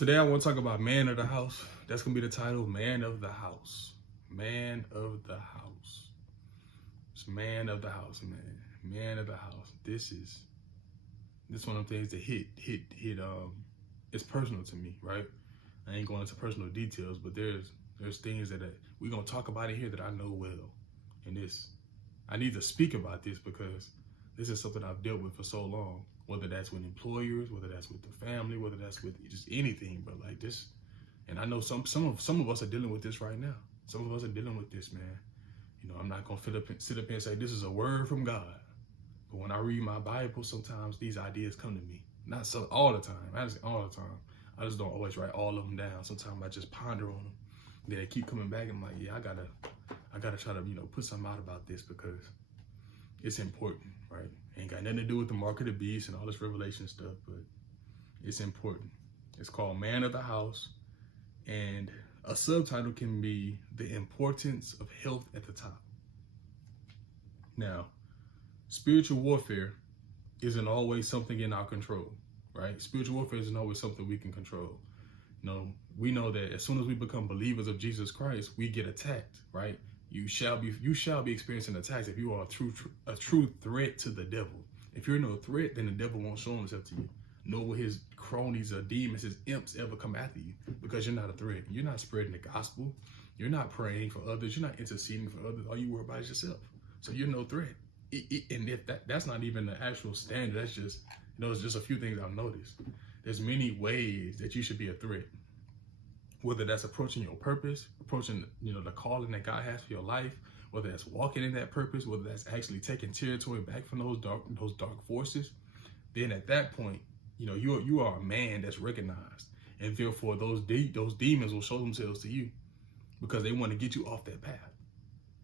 Today I want to talk about man of the house. That's going to be the title, man of the house. Man of the house. It's man of the house, man. Man of the house. This one of the things that hit it's personal to me, right? I ain't going into personal details, but there's things that we're going to talk about in here that I know well. And I need to speak about this because this is something I've dealt with for so long, whether that's with employers, whether that's with the family, whether that's with just anything, but like this. And I know some of us are dealing with this right now. Some of us are dealing with this, man. You know, I'm not gonna sit up here and say this is a word from God. But when I read my Bible, sometimes these ideas come to me. Not so all the time. I just all the time. I just don't always write all of them down. Sometimes I just ponder on them. They keep coming back. I'm like, yeah, I gotta try to, put something out about this because it's important, right? Ain't got nothing to do with the mark of the beast and all this revelation stuff, but it's important. It's called Man of the House, and a subtitle can be The Importance of Health at the Top. Now, spiritual warfare isn't always something in our control, right? Spiritual warfare isn't always something we can control. We know that as soon as we become believers of Jesus Christ, we get attacked, right? You shall be experiencing attacks if you are a true threat to the devil. If you're no threat, then the devil won't show himself to you. Nor will his cronies or demons, his imps ever come after you because you're not a threat. You're not spreading the gospel. You're not praying for others. You're not interceding for others. All you worry about is yourself. So you're no threat. And if that's not even the actual standard, that's just, it's just a few things I've noticed. There's many ways that you should be a threat. Whether that's approaching your purpose, approaching, the calling that God has for your life, whether that's walking in that purpose, whether that's actually taking territory back from those dark forces, then at that point, you are a man that's recognized, and therefore those demons will show themselves to you because they want to get you off that path,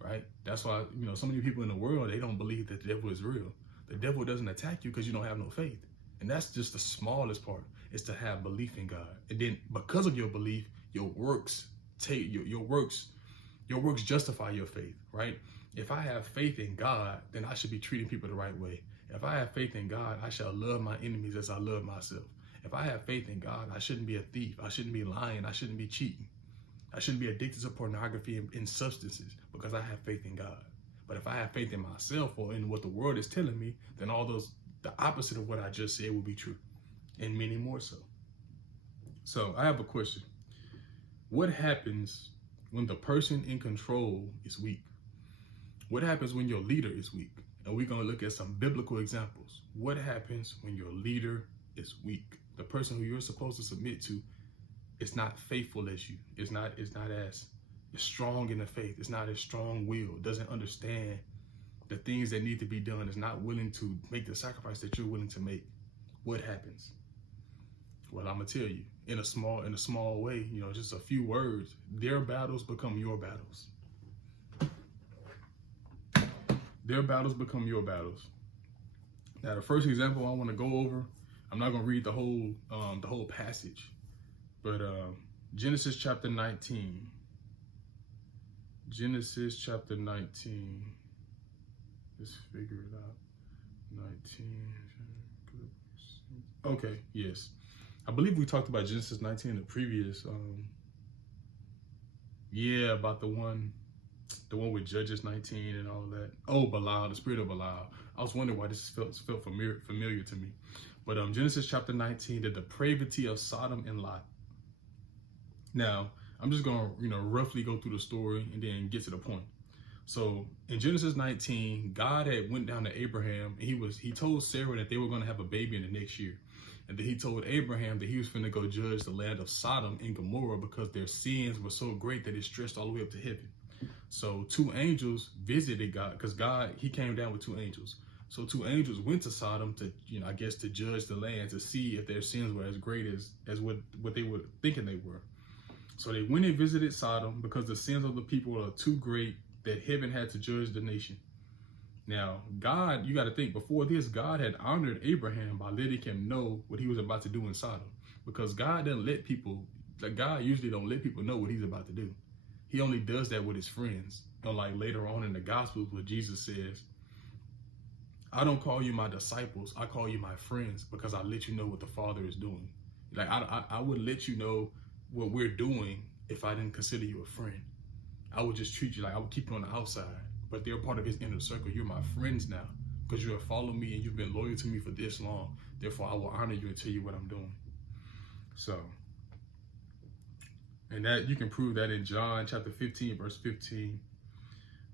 right? That's why, so many people in the world, they don't believe that the devil is real. The devil doesn't attack you because you don't have no faith. And that's just the smallest part, is to have belief in God. And then because of your belief, your works justify your faith, right? If I have faith in God, then I should be treating people the right way. If I have faith in God, I shall love my enemies as I love myself. If I have faith in God, I shouldn't be a thief. I shouldn't be lying. I shouldn't be cheating. I shouldn't be addicted to pornography and substances because I have faith in God. But if I have faith in myself or in what the world is telling me, then the opposite of what I just said will be true, and many more so. So I have a question. What happens when the person in control is weak? What happens when your leader is weak? And we're going to look at some biblical examples. What happens when your leader is weak? The person who you're supposed to submit to is not faithful as you. It's not as strong in the faith. It's not as strong-willed. Doesn't understand the things that need to be done. Is not willing to make the sacrifice that you're willing to make. What happens? Well, I'm gonna tell you, in a small way, just a few words. Their battles become your battles. Their battles become your battles. Now, the first example I want to go over, I'm not gonna read the whole passage, but Genesis chapter 19. Genesis chapter 19. Let's figure it out. 19. Okay, yes. I believe we talked about Genesis 19 in the previous, about the one with Judges 19 and all that. Oh, Belial, the spirit of Belial. I was wondering why this felt familiar to me. But Genesis chapter 19, the depravity of Sodom and Lot. Now, I'm just going to, roughly go through the story and then get to the point. So in Genesis 19, God had went down to Abraham, and he told Sarah that they were going to have a baby in the next year. And then he told Abraham that he was going to go judge the land of Sodom and Gomorrah because their sins were so great that it stretched all the way up to heaven. So 2 angels visited God, because God, he came down with 2 angels. So 2 angels went to Sodom to, to judge the land, to see if their sins were as great as what they were thinking they were. So they went and visited Sodom because the sins of the people are too great that heaven had to judge the nation. Now, God, you got to think, before this, God had honored Abraham by letting him know what he was about to do in Sodom. Because God God usually don't let people know what he's about to do. He only does that with his friends. Like later on in the Gospels, where Jesus says, I don't call you my disciples, I call you my friends because I let you know what the Father is doing. Like I would let you know what we're doing if I didn't consider you a friend. I would just treat you like I would keep you on the outside, but they're part of his inner circle. You're my friends now because you have followed me and you've been loyal to me for this long. Therefore, I will honor you and tell you what I'm doing. So, and that you can prove that in John chapter 15, verse 15.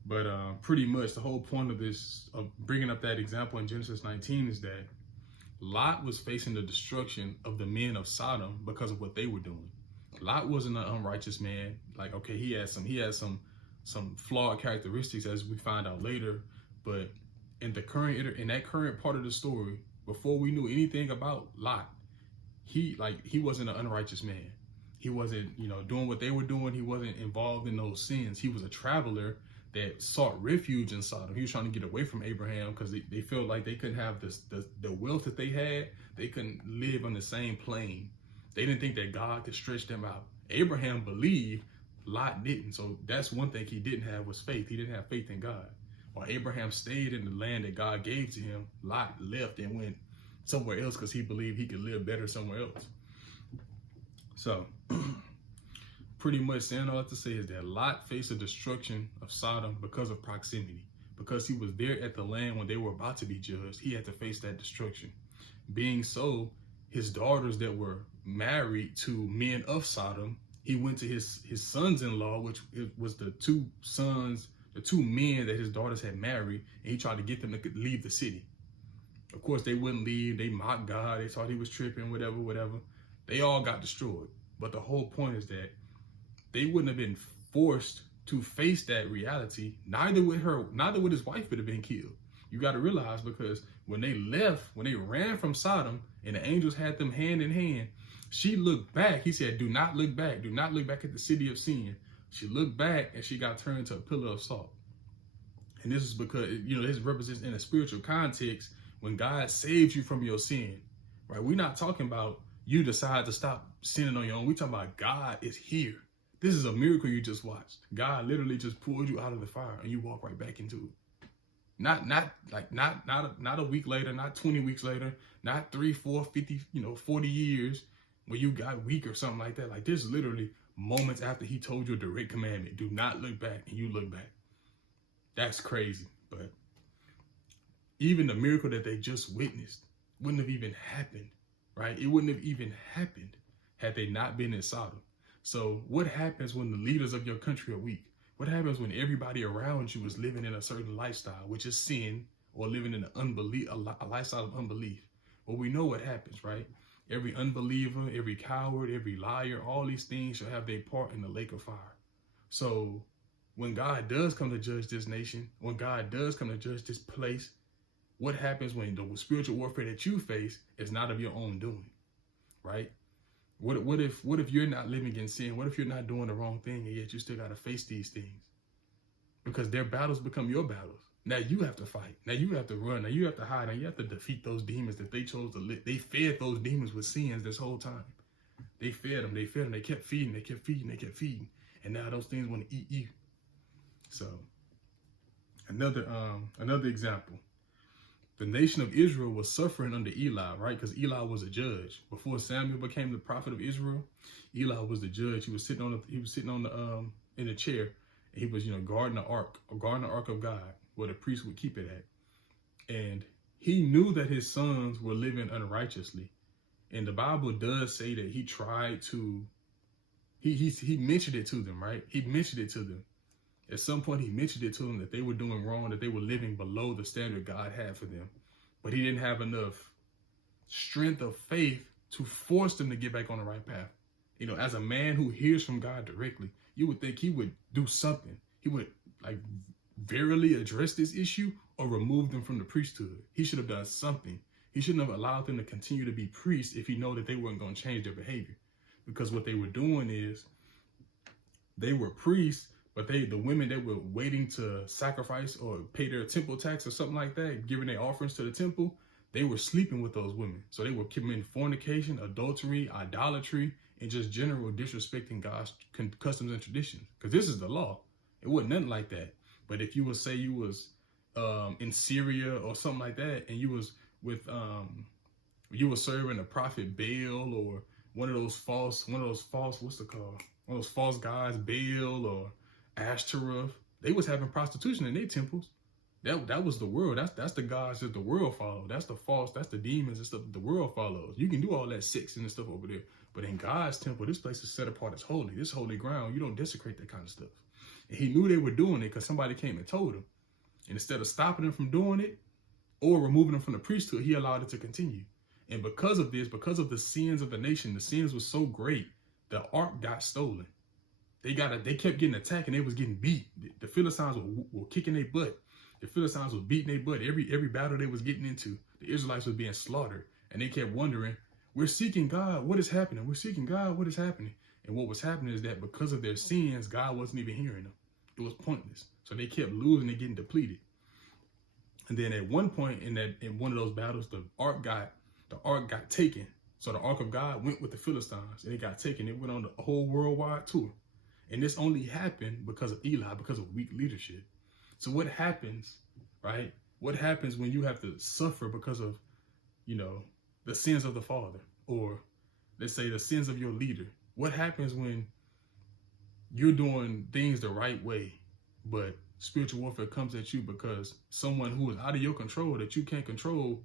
But pretty much the whole point of this, of bringing up that example in Genesis 19, is that Lot was facing the destruction of the men of Sodom because of what they were doing. Lot wasn't an unrighteous man. Like, okay, he had some flawed characteristics, as we find out later. But in that current part of the story, before we knew anything about Lot, he wasn't an unrighteous man. He wasn't, doing what they were doing. He wasn't involved in those sins. He was a traveler that sought refuge in Sodom. He was trying to get away from Abraham because they felt like they couldn't have the wealth that they had. They couldn't live on the same plane. They didn't think that God could stretch them out. Abraham believed, Lot didn't. So that's one thing he didn't have, was faith. He didn't have faith in God. While Abraham stayed in the land that God gave to him, Lot left and went somewhere else because he believed he could live better somewhere else. So pretty much saying all that to say is that Lot faced the destruction of Sodom because of proximity. Because he was there at the land when they were about to be judged, he had to face that destruction. Being so, his daughters that were married to men of Sodom, he went to his sons-in-law, which was the two men that his daughters had married, and he tried to get them to leave the city. Of course, they wouldn't leave. They mocked God. They thought he was tripping, whatever. They all got destroyed. But the whole point is that they wouldn't have been forced to face that reality. Neither would his wife would have been killed. You got to realize, because when they ran from Sodom and the angels had them hand in hand, she looked back. He said, do not look back. Do not look back at the city of sin. She looked back and she got turned to a pillar of salt. And this is because, this represents in a spiritual context when God saves you from your sin, right? We're not talking about you decide to stop sinning on your own. We're talking about God is here. This is a miracle you just watched. God literally just pulled you out of the fire and you walk right back into it. Not a week later, not 20 weeks later, not 3, 4, 50, 40 years where you got weak or something like that. Like, this is literally moments after he told you a direct commandment. Do not look back, and you look back. That's crazy. But even the miracle that they just witnessed wouldn't have even happened, right? It wouldn't have even happened had they not been in Sodom. So what happens when the leaders of your country are weak? What happens when everybody around you is living in a certain lifestyle, which is sin, or living in a lifestyle of unbelief? Well, we know what happens, right? Every unbeliever, every coward, every liar, all these things shall have their part in the lake of fire. So when God does come to judge this nation, when God does come to judge this place, what happens when the spiritual warfare that you face is not of your own doing, right? What if you're not living in sin? What if you're not doing the wrong thing and yet you still got to face these things? Because their battles become your battles. Now you have to fight. Now you have to run. Now you have to hide. Now you have to defeat those demons that they chose to live. They fed those demons with sins this whole time. They fed them. They kept feeding. They kept feeding. And now those things want to eat you. So another example. The nation of Israel was suffering under Eli, right? Because Eli was a judge. Before Samuel became the prophet of Israel, Eli was the judge. He was sitting in the chair, and he was, guarding the ark of God, where the priest would keep it at. And he knew that his sons were living unrighteously. And the Bible does say that he tried to, he mentioned it to them, right? He mentioned it to them. At some point, he mentioned it to them that they were doing wrong, that they were living below the standard God had for them. But he didn't have enough strength of faith to force them to get back on the right path. As a man who hears from God directly, you would think he would do something. He would verily address this issue or remove them from the priesthood. He should have done something. He shouldn't have allowed them to continue to be priests if he know that they weren't going to change their behavior. Because what they were doing is they were priests, but the women that were waiting to sacrifice or pay their temple tax or something like that, giving their offerings to the temple, they were sleeping with those women. So they were committing fornication, adultery, idolatry, and just general disrespecting God's customs and traditions. Because this is the law. It wasn't nothing like that. But if you would say you was in Syria or something like that, and you was with you were serving the prophet Baal, or one of those false, what's it called? One of those false gods, Baal or Ashtaroth. They was having prostitution in their temples. That was the world. That's the gods that the world followed. That's the demons and stuff that the world follows. You can do all that sex and stuff over there. But in God's temple, this place is set apart as holy. This holy ground, you don't desecrate that kind of stuff. And he knew they were doing it because somebody came and told him. And instead of stopping them from doing it or removing them from the priesthood, he allowed it to continue. And because of this, because of the sins of the nation, the sins were so great, the ark got stolen. They kept getting attacked and they was getting beat. The Philistines were kicking their butt. The Philistines was beating their butt. Every battle they was getting into, the Israelites was being slaughtered. And they kept wondering, we're seeking God. What is happening? We're seeking God. What is happening? And what was happening is that because of their sins, God wasn't even hearing them. It was pointless. So they kept losing and getting depleted. And then at one point in one of those battles, the ark got taken. So the ark of God went with the Philistines and it got taken. It went on the whole worldwide tour. And this only happened because of Eli, because of weak leadership. So what happens, right? What happens when you have to suffer because of, the sins of the father, or let's say the sins of your leader? What happens when you're doing things the right way, but spiritual warfare comes at you because someone who is out of your control, that you can't control,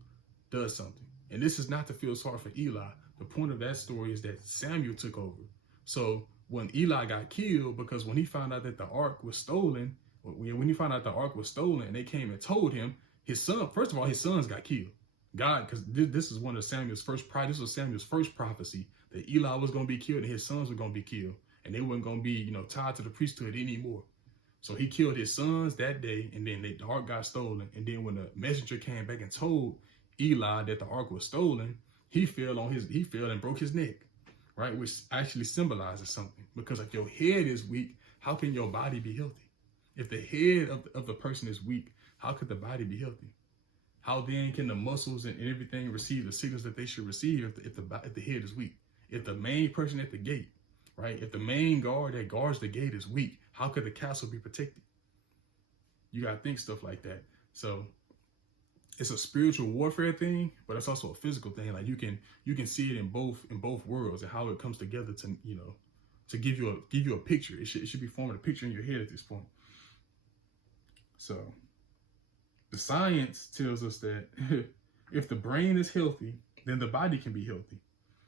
does something? And this is not to feel sorry for Eli. The point of that story is that Samuel took over. So when Eli got killed, because when he found out that the ark was stolen, when he found out the ark was stolen and they came and told him, his son, first of all, his sons got killed. God, because this is one of Samuel's this was Samuel's first prophecy, that Eli was going to be killed and his sons were going to be killed. And they weren't going to be, tied to the priesthood anymore. So he killed his sons that day, and then the ark got stolen. And then when the messenger came back and told Eli that the ark was stolen, he fell and broke his neck, right? Which actually symbolizes something. Because if your head is weak, how can your body be healthy? If the head of the person is weak, how could the body be healthy? How then can the muscles and everything receive the signals that they should receive if the head is weak? If the main person at the gate, right? If the main guard that guards the gate is weak, how could the castle be protected? You got to think stuff like that. So it's a spiritual warfare thing, but it's also a physical thing. Like you can see it in both worlds and how it comes together to give you a picture. It should be forming a picture in your head at this point. So the science tells us that if the brain is healthy, then the body can be healthy.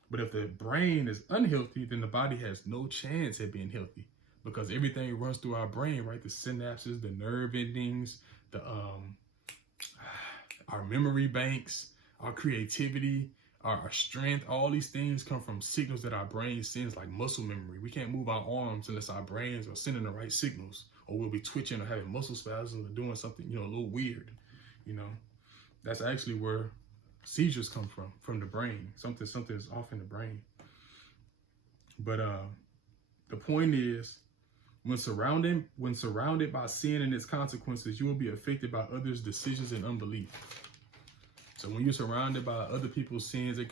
But if the brain is unhealthy, then the body has no chance at being healthy, because everything runs through our brain, right? The synapses, the nerve endings, our memory banks, our creativity, our strength, all these things come from signals that our brain sends, like muscle memory. We can't move our arms unless our brains are sending the right signals, or we'll be twitching or having muscle spasms or doing something, a little weird. That's actually where seizures come from the brain. Something is off in the brain. But the point is, when surrounded by sin and its consequences, you will be affected by others' decisions and unbelief. So when you're surrounded by other people's sins and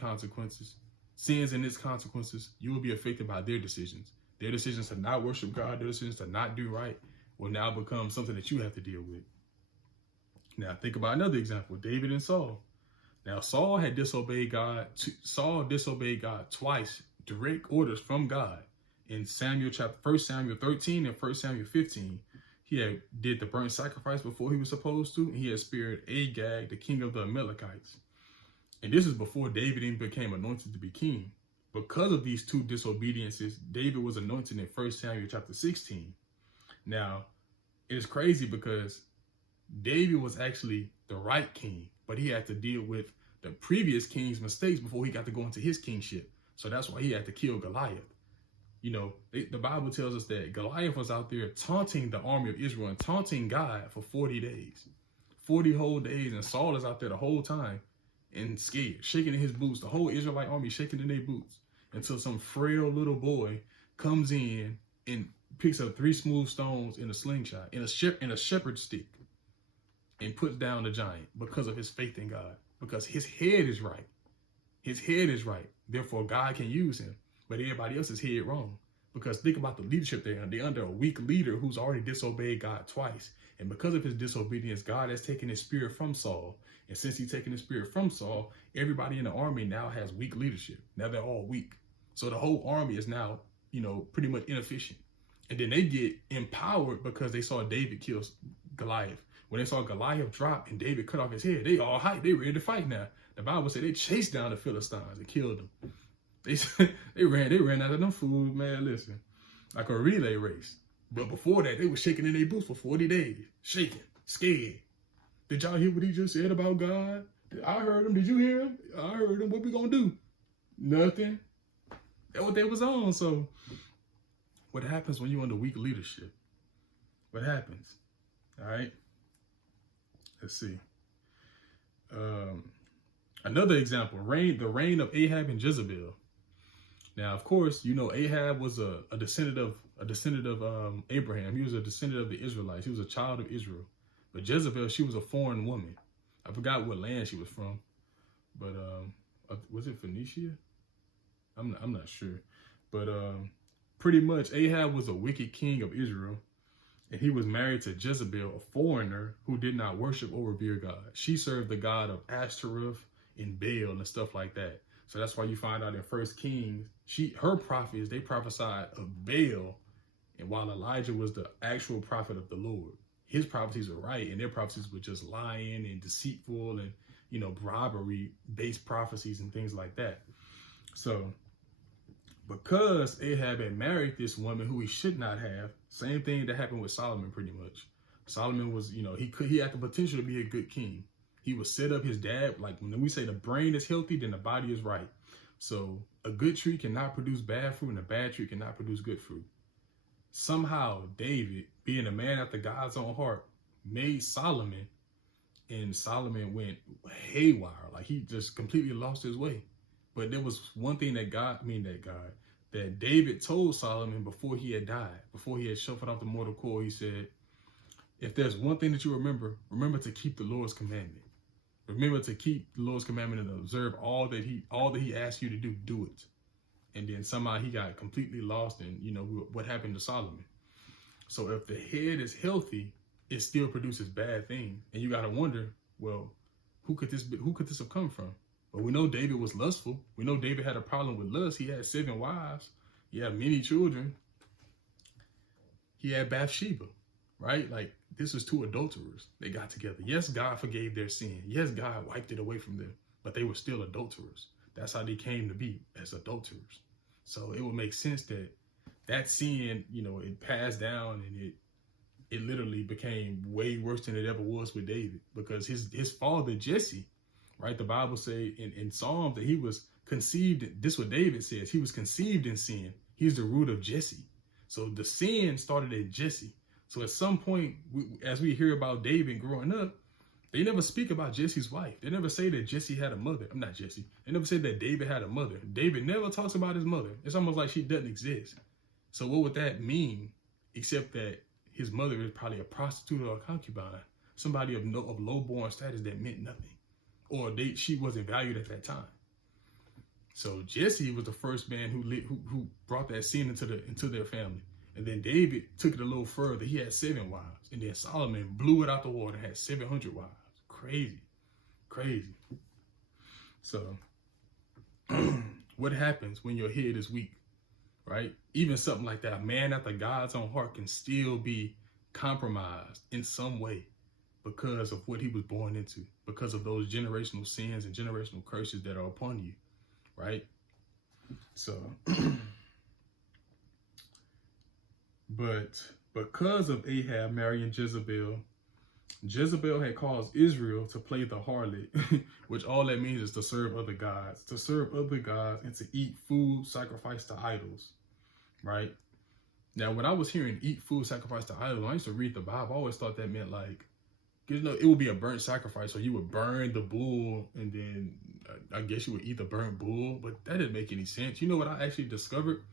its consequences, you will be affected by their decisions. Their decisions to not worship God, their decisions to not do right, will now become something that you have to deal with. Now think about another example, David and Saul. Now Saul disobeyed God twice, direct orders from God. In 1 Samuel 13 and 1 Samuel 15, he did the burnt sacrifice before he was supposed to, and he had spared Agag, the king of the Amalekites. And this is before David even became anointed to be king. Because of these two disobediences, David was anointed in 1 Samuel chapter 16. Now, it's crazy because David was actually the right king, but he had to deal with the previous king's mistakes before he got to go into his kingship. So that's why he had to kill Goliath. The Bible tells us that Goliath was out there taunting the army of Israel and taunting God for 40 days, 40 whole days. And Saul is out there the whole time and scared, shaking in his boots, the whole Israelite army shaking in their boots, until some frail little boy comes in and picks up 3 smooth stones in a slingshot, in a shepherd's stick, and puts down the giant because of his faith in God, because his head is right. His head is right. Therefore, God can use him. But everybody else's head wrong. Because think about the leadership there. They're under a weak leader who's already disobeyed God twice. And because of his disobedience, God has taken his spirit from Saul. And since he's taken his spirit from Saul, everybody in the army now has weak leadership. Now they're all weak. So the whole army is now, pretty much inefficient. And then they get empowered because they saw David kill Goliath. When they saw Goliath drop and David cut off his head, they all hyped. They ready to fight now. The Bible said they chased down the Philistines and killed them. They ran out of them fools, man. Listen, like a relay race. But before that, they were shaking in their boots for 40 days, shaking, scared. Did y'all hear what he just said about God? I heard him. Did you hear him? I heard him. What we gonna do? Nothing. That's what they was on. So what happens when you're under weak leadership? What happens? All right. Let's see. Another example, the reign of Ahab and Jezebel. Now, of course, Ahab was a descendant of Abraham. He was a descendant of the Israelites. He was a child of Israel. But Jezebel, she was a foreign woman. I forgot what land she was from, but was it Phoenicia? I'm not sure. But pretty much Ahab was a wicked king of Israel, and he was married to Jezebel, a foreigner who did not worship or revere God. She served the god of Ashtaroth and Baal and stuff like that. So that's why you find out in 1 Kings, her prophets, they prophesied of Baal, and while Elijah was the actual prophet of the Lord. His prophecies were right, and their prophecies were just lying and deceitful and, robbery-based prophecies and things like that. So because Ahab had married this woman who he should not have, same thing that happened with Solomon pretty much. Solomon was, he had the potential to be a good king. He would set up his dad, like when we say the brain is healthy, then the body is right. So a good tree cannot produce bad fruit and a bad tree cannot produce good fruit. Somehow David, being a man after God's own heart, made Solomon, and Solomon went haywire. Like he just completely lost his way. But there was one thing that David told Solomon before he had died, before he had shuffled off the mortal coil. He said, if there's one thing that you remember to keep the Lord's commandment. Remember to keep the Lord's commandment and observe all that he asked you to do it. And then somehow he got completely lost in, what happened to Solomon. So if the head is healthy, it still produces bad things. And you got to wonder, well, who could this have come from? But we know David was lustful. We know David had a problem with lust. He had 7 wives. He had many children. He had Bathsheba, right? Like, this was 2 adulterers. They got together. Yes, God forgave their sin. Yes, God wiped it away from them. But they were still adulterers. That's how they came to be, as adulterers. So it would make sense that sin, it passed down, and it literally became way worse than it ever was with David, because his father Jesse, right? The Bible say in Psalms that he was conceived. This is what David says. He was conceived in sin. He's the root of Jesse. So the sin started at Jesse. So at some point, as we hear about David growing up, they never speak about Jesse's wife. They never say that Jesse had a mother. I'm not Jesse. They never say that David had a mother. David never talks about his mother. It's almost like she doesn't exist. So what would that mean, except that his mother is probably a prostitute or a concubine, somebody of low-born status that meant nothing, or she wasn't valued at that time. So Jesse was the first man who brought that sin into their family. And then David took it a little further. He had 7 wives. And then Solomon blew it out the water and had 700 wives. Crazy. So what happens when your head is weak, right? Even something like that, a man after God's own heart can still be compromised in some way because of what he was born into, because of those generational sins and generational curses that are upon you, right? So... But because of Ahab marrying Jezebel, Jezebel had caused Israel to play the harlot, which all that means is to serve other gods, and to eat food sacrificed to idols, right? Now, when I was hearing eat food sacrificed to idols, when I used to read the Bible, I always thought that meant like, it would be a burnt sacrifice. So you would burn the bull, and then I guess you would eat the burnt bull, but that didn't make any sense. You know what I actually discovered?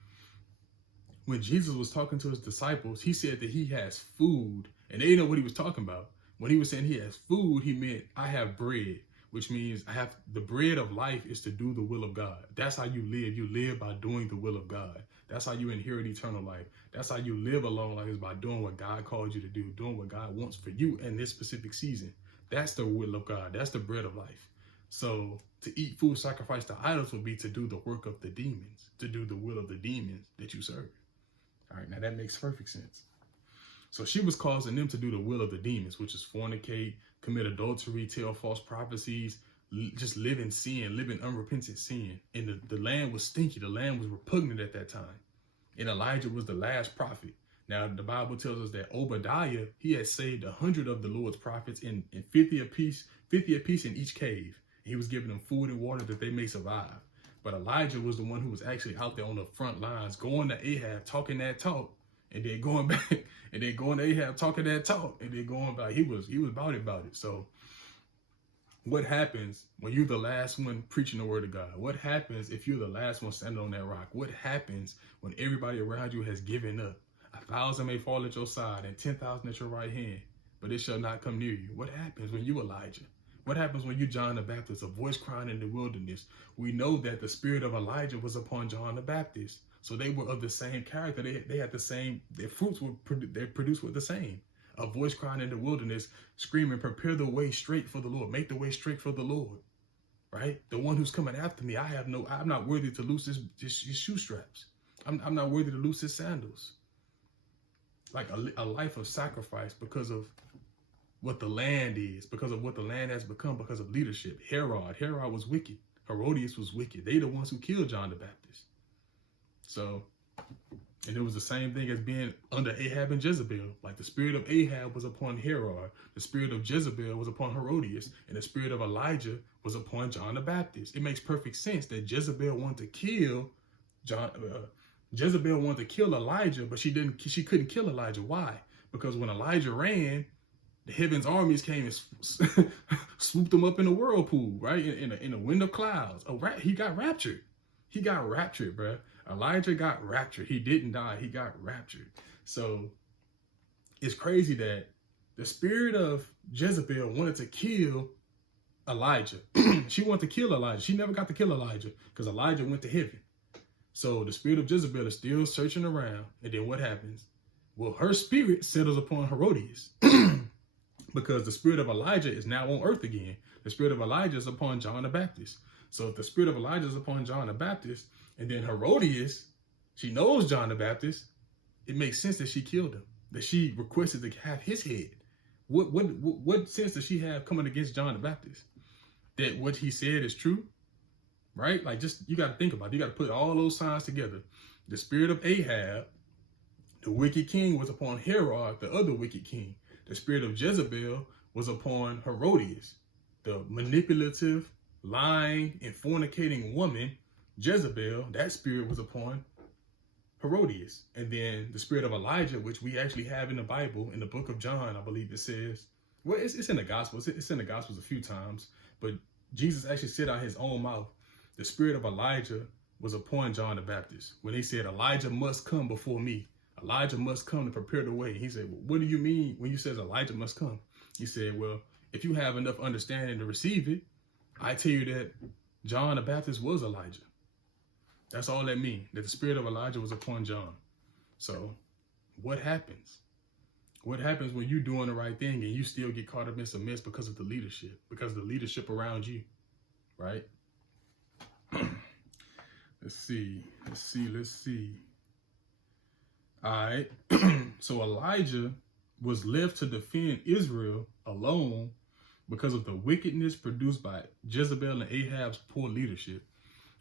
When Jesus was talking to his disciples, he said that he has food, and they didn't know what he was talking about. When he was saying he has food, he meant I have bread, which means the bread of life is to do the will of God. That's how you live. You live by doing the will of God. That's how you inherit eternal life. That's how you live a long life, is by doing what God called you to do, doing what God wants for you in this specific season. That's the will of God. That's the bread of life. So to eat food sacrificed to idols would be to do the work of the demons, to do the will of the demons that you serve. All right, now that makes perfect sense. So she was causing them to do the will of the demons, which is fornicate, commit adultery, tell false prophecies, just live in sin, live in unrepentant sin. And the land was stinky. The land was repugnant at that time. And Elijah was the last prophet. Now, the Bible tells us that Obadiah, he had saved 100 of the Lord's prophets and 50 apiece in each cave. He was giving them food and water that they may survive. But Elijah was the one who was actually out there on the front lines, going to Ahab, talking that talk, and then going back, and then going to Ahab, talking that talk, and then going back. He was about it. So what happens when you're the last one preaching the word of God? What happens if you're the last one standing on that rock? What happens when everybody around you has given up? 1,000 may fall at your side and 10,000 at your right hand, but it shall not come near you. What happens when you Elijah? What happens when you John the Baptist, a voice crying in the wilderness? We know that the spirit of Elijah was upon John the Baptist. So they were of the same character. They had the same, their fruits were they produced were the same. A voice crying in the wilderness, screaming, prepare the way straight for the Lord. Make the way straight for the Lord. Right? The one who's coming after me, I'm not worthy to loose his shoe straps. I'm not worthy to loose his sandals. Like a life of sacrifice because of what the land is, because of what the land has become, because of leadership. Herod was wicked. Herodias was wicked. They the ones who killed John the Baptist. So, and it was the same thing as being under Ahab and Jezebel. Like the spirit of Ahab was upon Herod, the spirit of Jezebel was upon Herodias, and the spirit of Elijah was upon John the Baptist. It makes perfect sense that Jezebel wanted to kill Jezebel wanted to kill Elijah, but she couldn't kill Elijah. Why? Because when Elijah ran, the heaven's armies came and swooped him up in a whirlpool, right? In a wind of clouds. He got raptured. He got raptured, bro. Elijah got raptured. He didn't die. He got raptured. So it's crazy that the spirit of Jezebel wanted to kill Elijah. She wanted to kill Elijah. She never got to kill Elijah because Elijah went to heaven. So the spirit of Jezebel is still searching around. And then what happens? Well, her spirit settles upon Herodias because the spirit of Elijah is now on earth again. The spirit of Elijah is upon John the Baptist. So if the spirit of Elijah is upon John the Baptist, and then Herodias, she knows John the Baptist, it makes sense that she killed him, that she requested to have his head. What sense does she have coming against John the Baptist? That what he said is true? Right? Like, just, you got to think about it. You got to put all those signs together. The spirit of Ahab, the wicked king, was upon Herod, the other wicked king. The spirit of Jezebel was upon Herodias, the manipulative, lying, and fornicating woman. Jezebel, that spirit was upon Herodias. And then the spirit of Elijah, which we actually have in the Bible, in the book of John, I believe it says, well, it's in the Gospels. It's in the Gospels a few times, but Jesus actually said out his own mouth, the spirit of Elijah was upon John the Baptist. When he said, Elijah must come before me. Elijah must come to prepare the way. He said, well, what do you mean when you says Elijah must come? He said, well, if you have enough understanding to receive it, I tell you that John the Baptist was Elijah. That's all that means, that the spirit of Elijah was upon John. So what happens? What happens when you're doing the right thing and you still get caught up in some mess because of the leadership around you, right? Let's see. All right. So Elijah was left to defend Israel alone because of the wickedness produced by Jezebel and Ahab's poor leadership,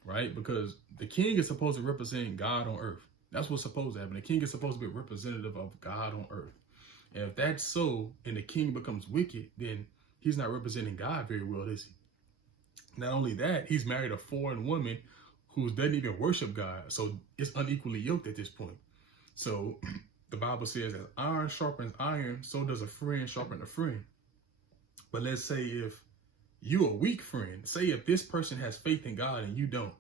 right? Because the king is supposed to represent God on earth. That's what's supposed to happen. The king is supposed to be a representative of God on earth. And if that's so, and the king becomes wicked, then he's not representing God very well, is he? Not only that, he's married a foreign woman who doesn't even worship God. So it's unequally yoked at this point. So the Bible says that iron sharpens iron, so does a friend sharpen a friend. But let's say if you're a weak friend, say if this person has faith in God and you don't,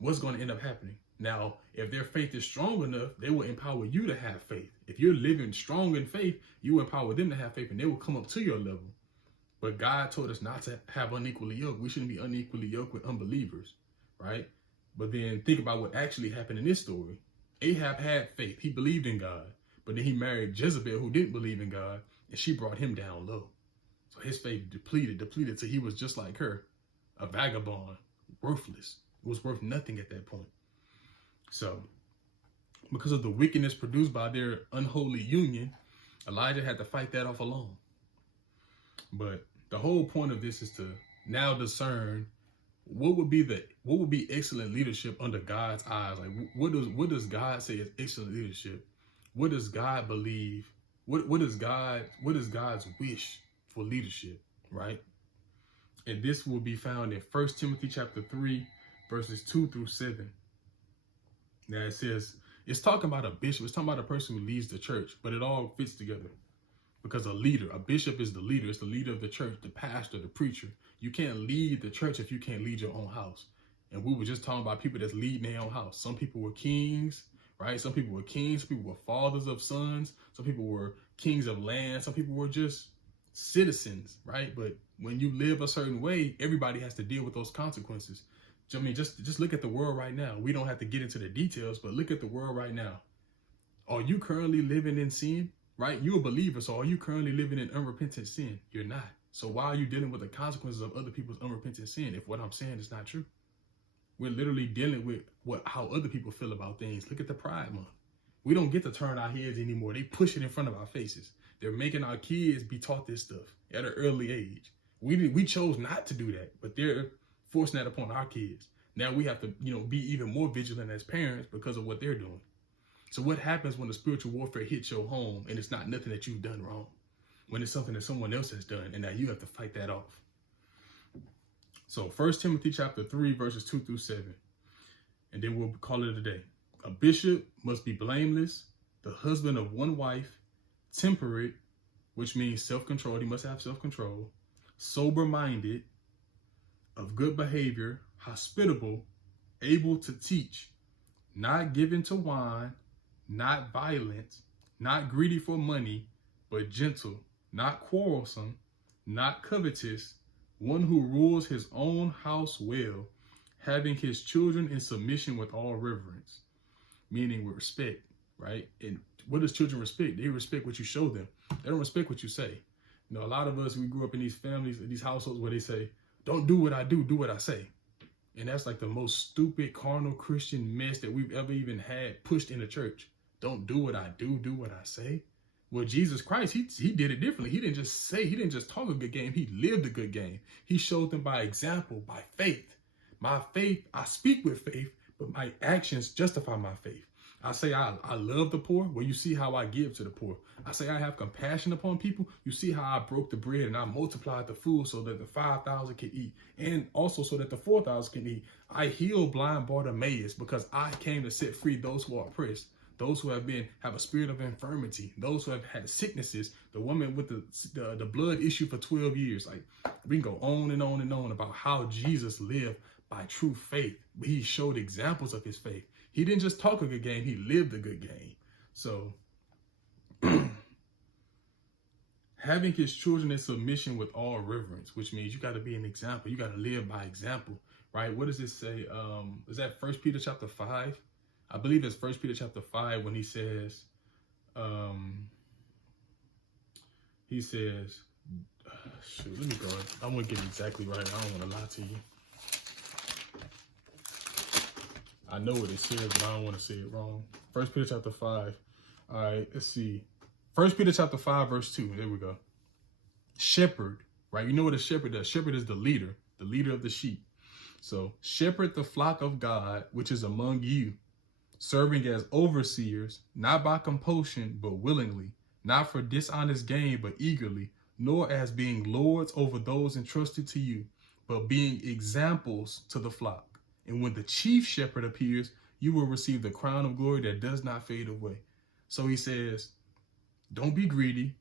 what's going to end up happening? Now, if their faith is strong enough, they will empower you to have faith. If you're living strong in faith, you empower them to have faith and they will come up to your level. But God told us not to have unequally yoked. We shouldn't be unequally yoked with unbelievers, right? But then think about what actually happened in this story. Ahab had faith. He believed in God. But then he married Jezebel, who didn't believe in God, and she brought him down low. So his faith depleted till he was just like her. a vagabond, worthless. It was worth nothing at that point. So, because of the wickedness produced by their unholy union, Elijah had to fight that off alone. But the whole point of this is to now discern what would be excellent leadership under God's eyes. Like, what does God say is excellent leadership? What does God believe? What is God's wish for leadership, right? And this will be found in 1 Timothy chapter 3, verses 2 through 7. Now it says, it's talking about a bishop. It's talking about a person who leads the church, but it all fits together. Because a bishop is the leader. It's the leader of the church, the pastor, the preacher. You can't lead the church if you can't lead your own house. And we were just talking about people that's leading their own house. Some people were kings, right? Some people were kings. Some people were fathers of sons. Some people were kings of land. Some people were just citizens, right? But when you live a certain way, everybody has to deal with those consequences. I mean, just look at the world right now. We don't have to get into the details, but look at the world right now. Are you currently living in sin? Right? You're a believer, so are you currently living in unrepentant sin? You're not. So why are you dealing with the consequences of other people's unrepentant sin if what I'm saying is not true? We're literally dealing with how other people feel about things. Look at the Pride Month. We don't get to turn our heads anymore. They push it in front of our faces. They're making our kids be taught this stuff at an early age. We chose not to do that, but they're forcing that upon our kids. Now we have to, be even more vigilant as parents because of what they're doing. So what happens when the spiritual warfare hits your home and it's not nothing that you've done wrong? When it's something that someone else has done and now you have to fight that off. So 1 Timothy chapter 3, verses 2 through 7. And then we'll call it a day. A bishop must be blameless, the husband of one wife, temperate, which means self-control. He must have self-control, sober-minded, of good behavior, hospitable, able to teach, not given to wine, not violent, not greedy for money, but gentle, not quarrelsome, not covetous, one who rules his own house well, having his children in submission with all reverence, meaning with respect, right? And what does children respect? They respect what you show them. They don't respect what you say. A lot of us, we grew up in these families, in these households where they say, don't do what I do what I say. And that's like the most stupid, carnal Christian mess that we've ever even had pushed in the church. Don't do what I do what I say. Well, Jesus Christ, he did it differently. He didn't just talk a good game. He lived a good game. He showed them by example, by faith. My faith, I speak with faith, but my actions justify my faith. I say I love the poor. Well, you see how I give to the poor. I say I have compassion upon people. You see how I broke the bread and I multiplied the food so that the 5,000 can eat, and also so that the 4,000 can eat. I healed blind Bartimaeus because I came to set free those who are oppressed, those who have a spirit of infirmity, those who have had sicknesses, the woman with the blood issue for 12 years. Like, we can go on and on and on about how Jesus lived by true faith. He showed examples of his faith. He didn't just talk a good game, he lived a good game. So having his children in submission with all reverence, which means you got to be an example. You got to live by example, right? What does it say? Is that 1 Peter chapter 5? I believe it's 1 Peter chapter 5 when he says, let me go. I'm going to get it exactly right. I don't want to lie to you. I know what it says, but I don't want to say it wrong. 1 Peter chapter 5. All right, let's see. 1 Peter chapter 5, verse 2. There we go. Shepherd, right? You know what a shepherd does? Shepherd is the leader of the sheep. So shepherd the flock of God, which is among you, serving as overseers, not by compulsion, but willingly, not for dishonest gain, but eagerly, nor as being lords over those entrusted to you, but being examples to the flock. And when the chief shepherd appears, you will receive the crown of glory that does not fade away. So he says, don't be greedy.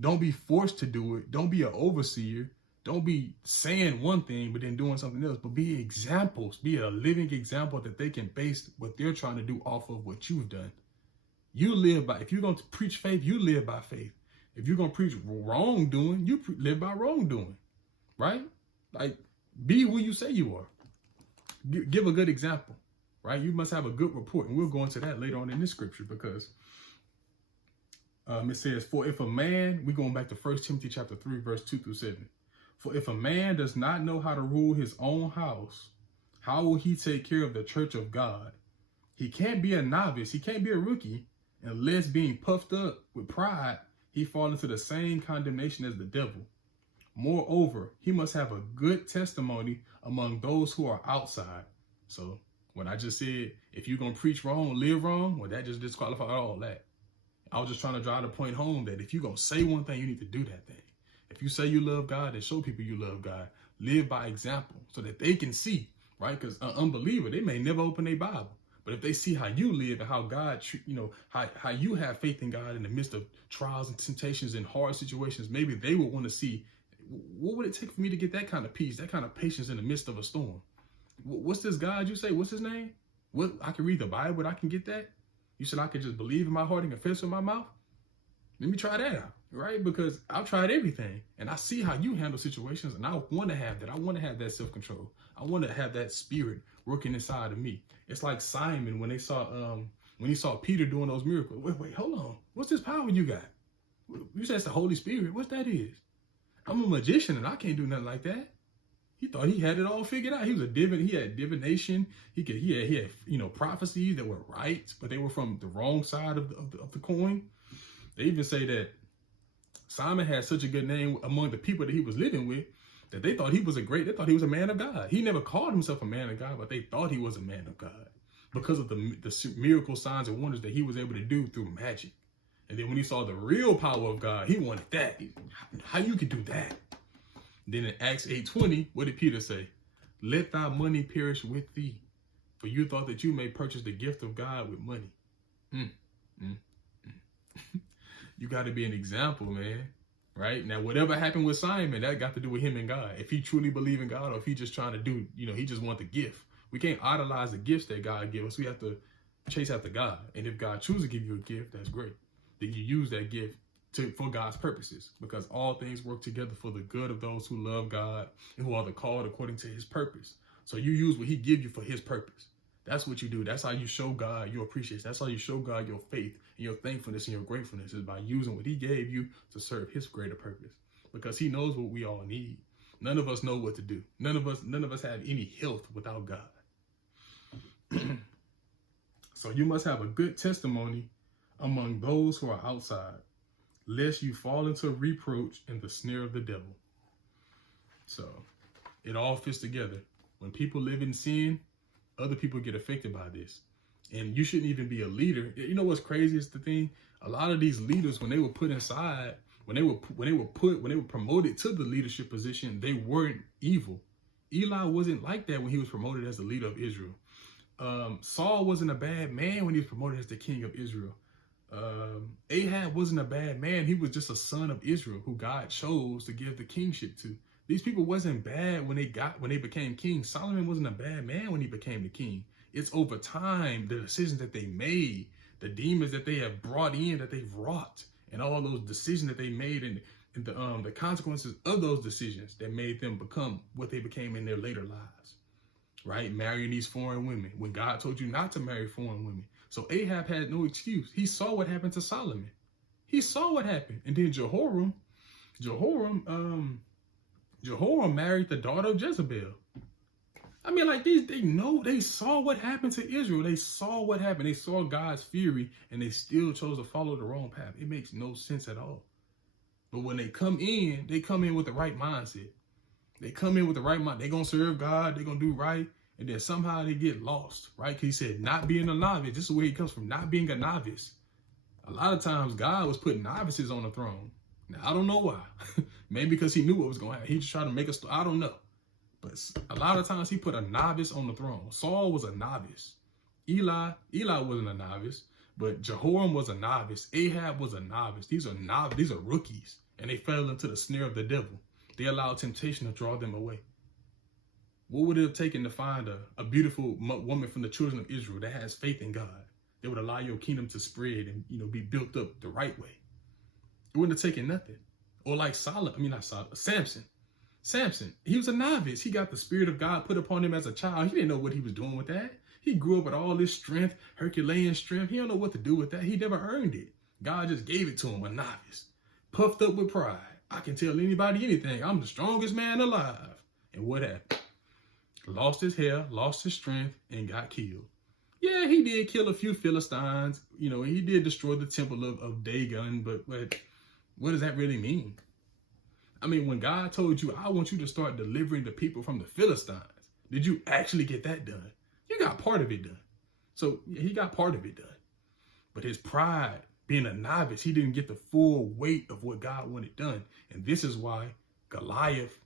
Don't be forced to do it. Don't be an overseer. Don't be saying one thing, but then doing something else. But be examples. Be a living example that they can base what they're trying to do off of what you've done. You live by, if you're going to preach faith, you live by faith. If you're going to preach wrongdoing, you live by wrongdoing, right? Like, be who you say you are. Give a good example, right? You must have a good report. And we'll go into that later on in this scripture because it says, for if a man, we're going back to 1 Timothy chapter 3, verse 2 through 7. For if a man does not know how to rule his own house, how will he take care of the church of God? He can't be a novice. He can't be a rookie unless being puffed up with pride, he fall into the same condemnation as the devil. Moreover, he must have a good testimony among those who are outside. So when I just said, if you're going to preach wrong, live wrong, well, that just disqualified all that. I was just trying to drive the point home that if you're going to say one thing, you need to do that thing. If you say you love God, then show people you love God. Live by example so that they can see, right? Because an unbeliever, they may never open their Bible. But if they see how you live and how God, how you have faith in God in the midst of trials and temptations and hard situations, maybe they will want to see, what would it take for me to get that kind of peace, that kind of patience in the midst of a storm? What's this God you say? What's his name? What, I can read the Bible, but I can get that? You said I could just believe in my heart and confess with my mouth? Let me try that out, right? Because I've tried everything and I see how you handle situations, and I want to have that. I want to have that self-control. I want to have that spirit working inside of me. It's like Simon when he saw Peter doing those miracles. Wait, hold on. What's this power you got? You said it's the Holy Spirit. What that is? I'm a magician and I can't do nothing like that. He thought he had it all figured out. He had divination. He had prophecies that were right, but they were from the wrong side of the coin. They even say that Simon had such a good name among the people that he was living with that they thought he was a man of God. He never called himself a man of God, but they thought he was a man of God because of the miracle signs and wonders that he was able to do through magic. And then when he saw the real power of God, he wanted that. How you could do that? Then in Acts 8:20, what did Peter say? Let thy money perish with thee, for you thought that you may purchase the gift of God with money. You got to be an example, man. Right? Now, whatever happened with Simon, that got to do with him and God. If he truly believe in God, or if he just trying to do, he just want the gift. We can't idolize the gifts that God gives us. We have to chase after God. And if God chooses to give you a gift, that's great. Then you use that gift for God's purposes, because all things work together for the good of those who love God and who are the called according to his purpose. So you use what he gives you for his purpose. That's what you do. That's how you show God your appreciation. That's how you show God your faith and your thankfulness and your gratefulness, is by using what he gave you to serve his greater purpose, because he knows what we all need. None of us know what to do. None of us have any health without God. So you must have a good testimony among those who are outside, lest you fall into reproach and the snare of the devil. So it all fits together. When people live in sin, other people get affected by this. And you shouldn't even be a leader. You know what's crazy is the thing? A lot of these leaders, when they were put inside, when they were promoted to the leadership position, they weren't evil. Eli wasn't like that when he was promoted as the leader of Israel. Saul wasn't a bad man when he was promoted as the king of Israel. Ahab wasn't a bad man. He was just a son of Israel who God chose to give the kingship to. These people wasn't bad when they became king. Solomon wasn't a bad man when he became the king. It's over time, the decisions that they made, the demons that they have brought in, that they've wrought, and all those decisions that they made, and the consequences of those decisions that made them become what they became in their later lives. Right? Marrying these foreign women when God told you not to marry foreign women. So Ahab had no excuse. He saw what happened to Solomon. He saw what happened. And then Jehoram married the daughter of Jezebel. I mean, like, they saw what happened to Israel. They saw what happened. They saw God's fury, and they still chose to follow the wrong path. It makes no sense at all. But when they come in with the right mindset. They come in with the right mind. They're going to serve God. They're going to do right. And then somehow they get lost, right? Because he said, not being a novice. This is where he comes from, not being a novice. A lot of times God was putting novices on the throne. Now, I don't know why. Maybe because he knew what was going to happen. He just tried to make us, I don't know. But a lot of times he put a novice on the throne. Saul was a novice. Eli wasn't a novice, but Jehoram was a novice. Ahab was a novice. These are rookies. And they fell into the snare of the devil. They allowed temptation to draw them away. What would it have taken to find a beautiful woman from the children of Israel that has faith in God, that would allow your kingdom to spread and be built up the right way? It wouldn't have taken nothing. Or like Samson. Samson, he was a novice. He got the Spirit of God put upon him as a child. He didn't know what he was doing with that. He grew up with all this strength, Herculean strength. He don't know what to do with that. He never earned it. God just gave it to him, a novice, puffed up with pride. I can tell anybody anything. I'm the strongest man alive. And what happened? Lost his hair, lost his strength, and got killed. Yeah, he did kill a few Philistines. You know, he did destroy the temple of Dagon, but what does that really mean? I mean, when God told you, I want you to start delivering the people from the Philistines, did you actually get that done? You got part of it done. So yeah, he got part of it done. But his pride, being a novice, he didn't get the full weight of what God wanted done. And this is why Goliath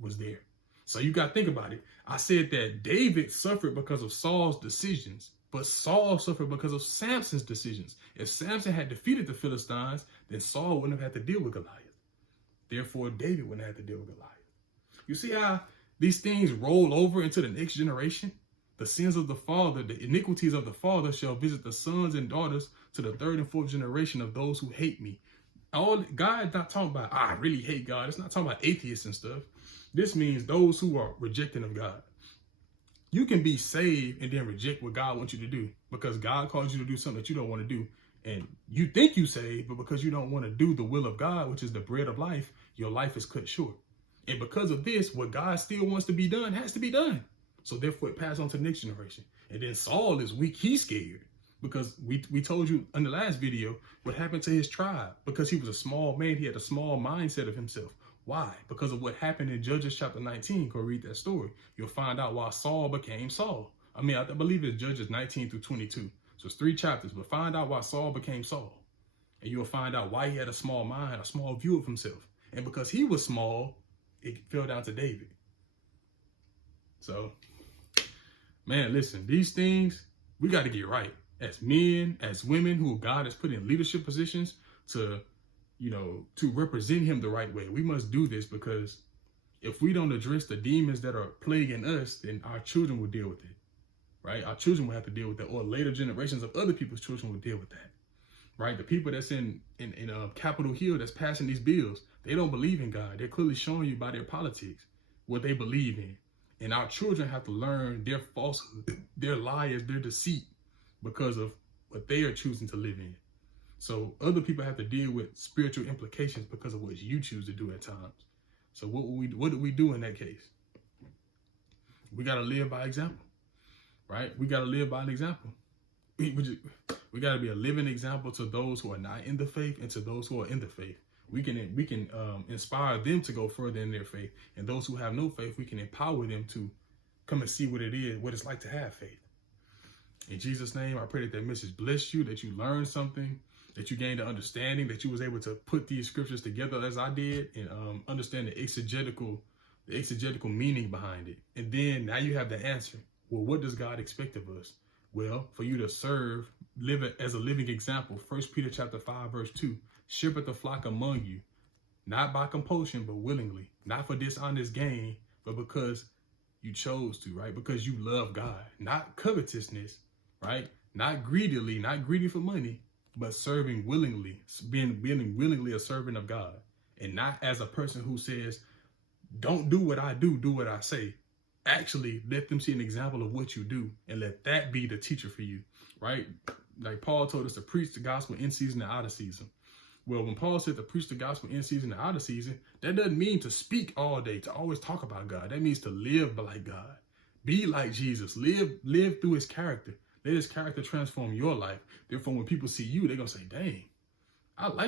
was there. So you got to think about it. I said that David suffered because of Saul's decisions, but Saul suffered because of Samson's decisions. If Samson had defeated the Philistines, then Saul wouldn't have had to deal with Goliath. Therefore, David wouldn't have to deal with Goliath. You see how these things roll over into the next generation? The sins of the father, the iniquities of the father shall visit the sons and daughters to the third and fourth generation of those who hate me. God is not talking about, I really hate God. It's not talking about atheists and stuff. This means those who are rejecting of God. You can be saved and then reject what God wants you to do because God calls you to do something that you don't want to do. And you think you saved, but because you don't want to do the will of God, which is the bread of life, your life is cut short. And because of this, what God still wants to be done has to be done. So therefore, it passed on to the next generation. And then Saul is weak. He's scared because we told you in the last video what happened to his tribe. Because he was a small man, he had a small mindset of himself. Why? Because of what happened in Judges chapter 19. Go read that story. You'll find out why Saul became Saul. I mean, I believe it's Judges 19 through 22. So it's 3 chapters, but find out why Saul became Saul. And you'll find out why he had a small mind, a small view of himself. And because he was small, it fell down to David. So, man, listen, these things, we got to get right. As men, as women who God has put in leadership positions to represent him the right way. We must do this because if we don't address the demons that are plaguing us, then our children will deal with it, right? Our children will have to deal with that, or later generations of other people's children will deal with that, right? The people that's in Capitol Hill that's passing these bills, they don't believe in God. They're clearly showing you by their politics what they believe in. And our children have to learn their falsehood, their lies, their deceit because of what they are choosing to live in. So other people have to deal with spiritual implications because of what you choose to do at times. So what do we do in that case? We got to live by example, right? We got to live by an example. We got to be a living example to those who are not in the faith and to those who are in the faith. We can inspire them to go further in their faith. And those who have no faith, we can empower them to come and see what it is, what it's like to have faith. In Jesus' name, I pray that message blessed you, that you learned something, that you gained an understanding, that you was able to put these scriptures together as I did and understand the exegetical meaning behind it. And then now you have the answer. Well, what does God expect of us? Well, for you to serve, live as a living example. 1 Peter chapter 5, verse 2, shepherd the flock among you, not by compulsion, but willingly, not for dishonest gain, but because you chose to, right? Because you love God, not covetousness, right? Not greedily, not greedy for money, but serving willingly, being willingly a servant of God, and not as a person who says, don't do what I do, do what I say. Actually, let them see an example of what you do and let that be the teacher for you, right? Like Paul told us to preach the gospel in season and out of season. Well, when Paul said to preach the gospel in season and out of season, that doesn't mean to speak all day, to always talk about God. That means to live like God. Be like Jesus. Live through his character. Let his character transform your life. Therefore, when people see you, they're going to say, dang, I like